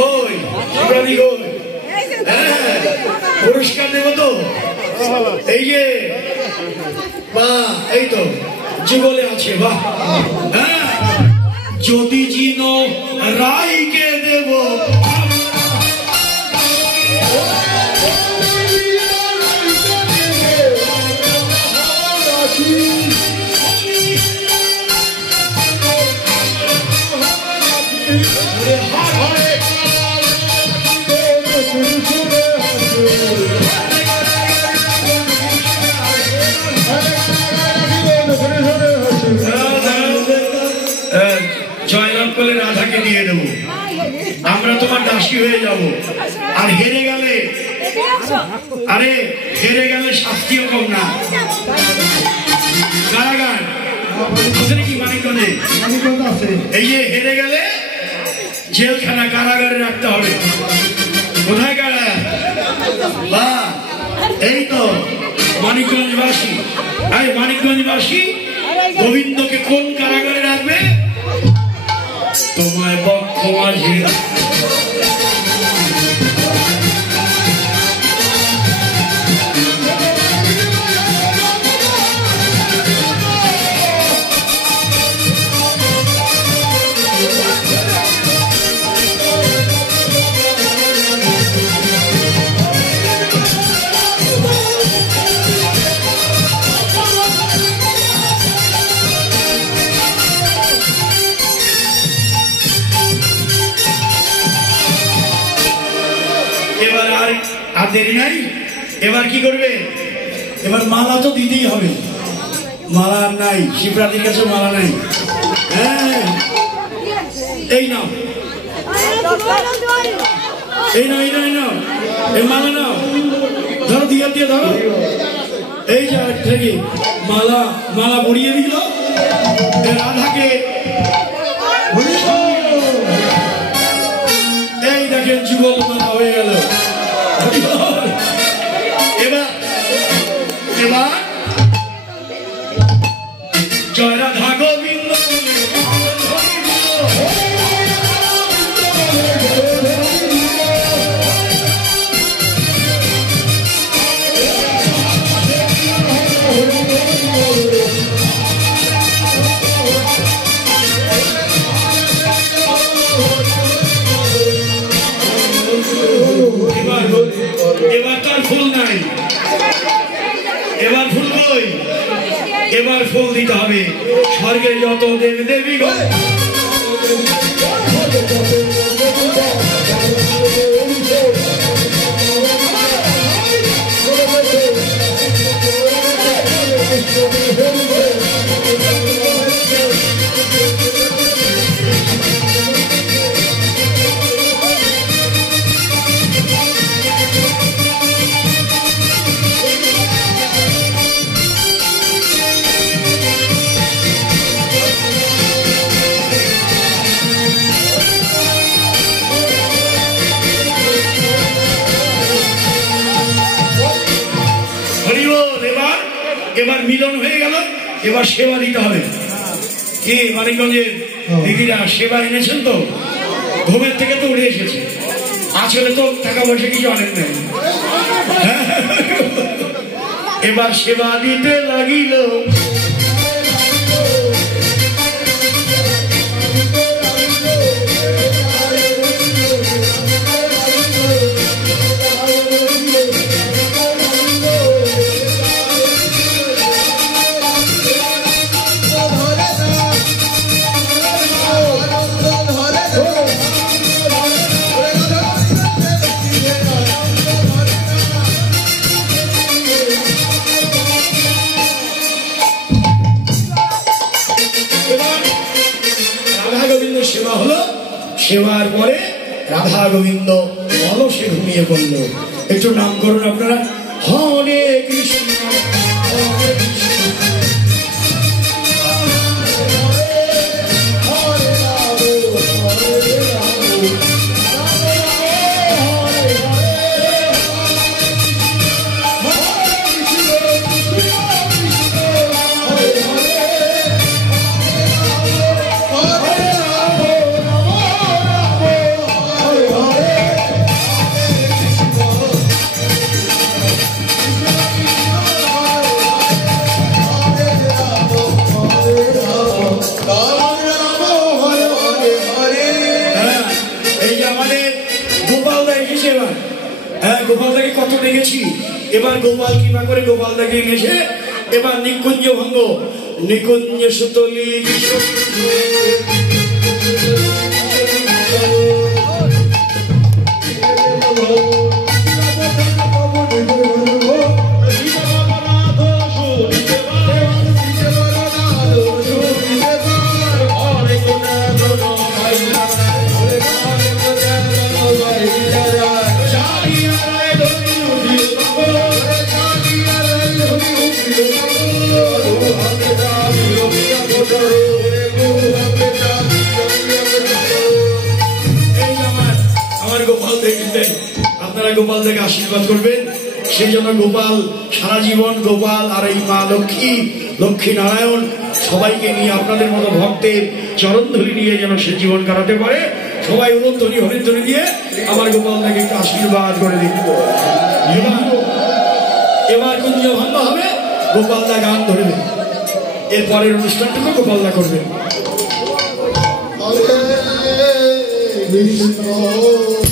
ওই পুরস্কার দেব তো, এই যে বা এই তো যুগলে আছে, বাহ। হ্যাঁ, যদি জিনো রাইকে দেব জয়লাভ করলে রাধাকে দিয়ে দেবো, আমরা তোমার দাসী হয়ে যাব। আর হেরে গেলে, আরে হেরে গেলে শাস্তিও কম না, কারাগার কি মানিকগঞ্জে, এই যে হেরে গেলে জেলখানা কারাগারে রাখতে হবে। কোথায় কারাগার? বা এই তো মানিকগঞ্জবাসী, এই মানিকগঞ্জবাসী গোবিন্দকে কোন কারাগারে রাখবে? তোমায় বক্ষ মাঝে আর দেরি নাই। এবার কি করবে? এবার মালা তো দিতেই হবে, মালা নাই, শিবরাত্রির কাছে মালা নাই। হ্যাঁ, এই নাও, এই নাও, এই নাও, এই নাও, এই মালা নাও, ধরো, দিয়ে দিয়ে ধরো, এই যে থেকে মালা, মালা পরিয়ে দিল রাধাকে। এই দেখেন যুগল মালা হয়ে গেল। এবার এবার জয় রাধা গোবিন্দ, এবার তার ফুল নাই, এবার ফুল নই, এবার ফুল দিতে হবে। স্বর্গের যত দেব দেবী গো, এবার মিলন হয়ে গেল। এবার সেবা দিতে হবে। কি মানিকগঞ্জের দিদিরা সেবা এনেছেন তো? ঘুমের থেকে তো উঠে এসেছে, আসলে তো টাকা পয়সা কিছু আনেন নাই। এবার সেবা দিতে লাগিল। সেবা হলো, সেবার পরে রাধা গোবিন্দ অলসে ঘুমিয়ে পড়ল। একটু নাম করুন আপনারা, হরে কৃষ্ণ হরে কৃষ্ণ। এবার গোপাল কৃপা করে গোপাল দাকে এনেছে এবার নিকুঞ্জ ভঙ্গ নিকুঞ্জ সুতলি আপনারা গোপাল থেকে আশীর্বাদ করবেন সেই জন্য গোপাল সারা জীবন গোপাল আর এই মা লক্ষ্মী লক্ষ্মী নারায়ণ সবাইকে নিয়ে আপনাদের মতো ভক্তের চরণ ধরে নিয়ে যেন সে জীবন কাটাতে পারে সবাই উলধ্বনি হরিধ্বনি দিয়ে আমার গোপাল থেকে একটু আশীর্বাদ করে দিন এবার কুঞ্জ ভঙ্গ হবে গোপালদা গান ধরবে এরপরের অনুষ্ঠানটুকু গোপালদা করবে কৃষ্ণ